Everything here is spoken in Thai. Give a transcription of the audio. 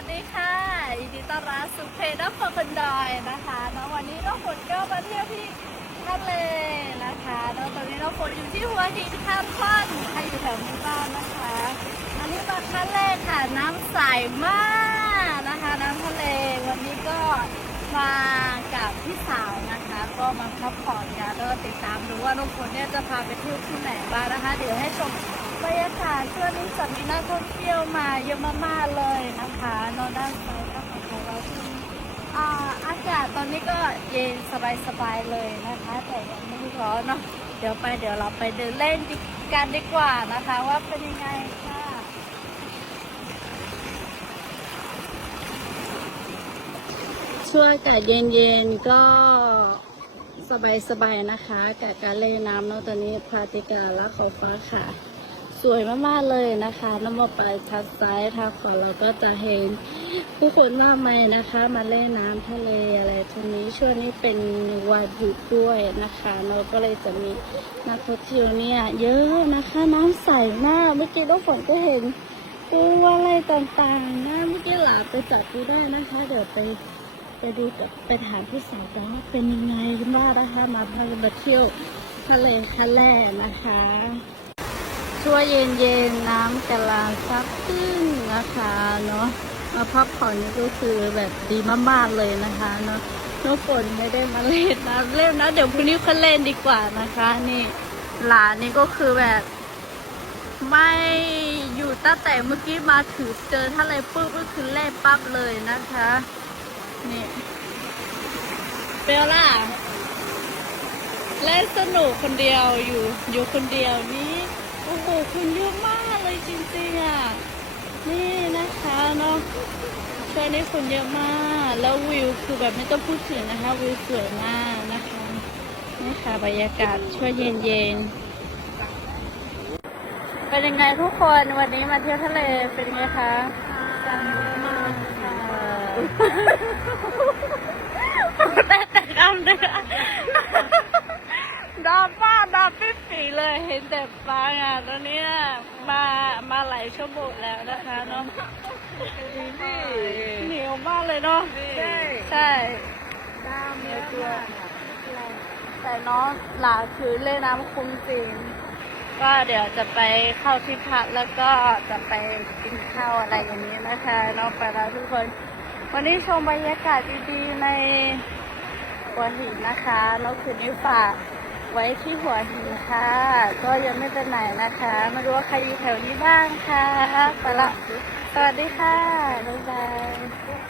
วัสดีค่ะยินดีต้อนรับสุเพนอฟคนบนดอยนะคะเนาะวันนี้น้องฝนก็มาเที่ยวที่ทะเลนะคะเนาะตอนนี้น้องฝนอยู่ที่หัวหินคาร์คอนใครอยู่แถวนี้บ้างนะคะ อันนี้มาครั้งแรกค่ะน้ำใสมากนะคะ น้ำทะเลวันนี้ก็มากับพี่สาวนะคะ ก็ มาพักผ่อนกันแล้วก็ติดตามดูว่าน้องฝนเนี่ยจะพาไปเที่ยวที่ไหนบ้างนะคะ เดี๋ยวให้ชมบรรยากาศช่วงนี้จะมีนักท่องเที่ยวมาเยอะมากๆเลยนะคะนอนด้านซ้ายก็ของเราที่อาอากาศตอนนี้ก็เย็นสบายๆเลยนะคะ แต่ยังไม่ร้อนเนาะเดี๋ยวไปเดี๋ยวเราไปเดินเล่นกันดีกว่านะคะ ว่าเป็นยังไงค่ะช่วงอากาศเย็นๆก็ สบายๆนะคะกับการเล่นน้ำเนาะตอนนี้พาทิตย์กำลังละขอบฟ้าค่ะ สวยมากๆเลยนะคะน้ำมาไปทางซ้ายทางขวาเราก็จะเห็นผู้คนมากมายนะคะ มาเล่นน้ำทะเลอะไรทีนี้ช่วงนี้เป็นวันหยุดด้วยนะคะเราก็เลยจะมีนักท่องเที่ยวเนี่ยเยอะนะคะน้ำใสมากเมื่อกี้น้องฝนก็เห็นตัวอะไรต่างๆนะเมื่อกี้หลาไปจับดูได้นะคะ เดี๋ยวไป ไปดูกับไปถามพี่สาวกันว่าเป็นยังไงบ้างนะคะ มาพากันมาเที่ยวทะเลทะเลนะคะช่วงเย็นๆน้ำกำลังซับขึ้นนะคะเนาะมาพักผ่อนนี่ก็คือแบบดีมากๆเลยนะคะเนาะน้องฝนไม่ได้มาเล่นน้ำเล่นนะเดี๋ยวพรุ่งนี้เขาเล่นดีกว่านะคะ นี่หลานนี่ก็คือแบบ ไม่อยู่ตั้งแต่เมื่อกี้มาถือเจอทะเลปุ๊บก็คือเล่นปั๊บเลยนะคะ นี่เบลล่าเล่นสนุกคนเดียวอยู่อยู่คนเดียวนี่โอ้โหคุณเยอะมากเลยจริงๆอะนี่นะคะเนาะช่วงนี้คนเยอะมาก แล้ววิวคือแบบไม่ต้องพูดถึงนะคะ วิวสวยมากนะคะนี่ค่ะบรรยากาศช่วงเย็นๆเป็นยังไงทุกคนวันนี้มาเที่ยวทะเลเป็นไงคะสนุกมากค่ะ แต่แต่คำเดียวดาป้าดาปิ๊บปีเลยเห็นแต่ปลาอะตอนเนี้ยมามาหลายชั่วโมงแล้วนะคะเนาะเหนียวมากเลยเนาะใช่ใช่ตามเยอะมากแต่น้องหลาคือเล่นน้ำคุ้มจริงก็เดี๋ยวจะไปเข้าที่พักแล้วก็จะไปกินข้าวอะไรอย่างนี้นะคะน้องไปแล้วทุกคน วันนี้ชมบรรยากาศดีๆ ในหัวหินนะคะแล้วคืนนี้ฝากไว้ที่หัวหินค่ะ ก็ยังไม่ไปไหนนะคะ ไม่รู้ว่าใครอยู่แถวนี้บ้างค่ะไปละสวัสดีค่ะ บ๊ายบาย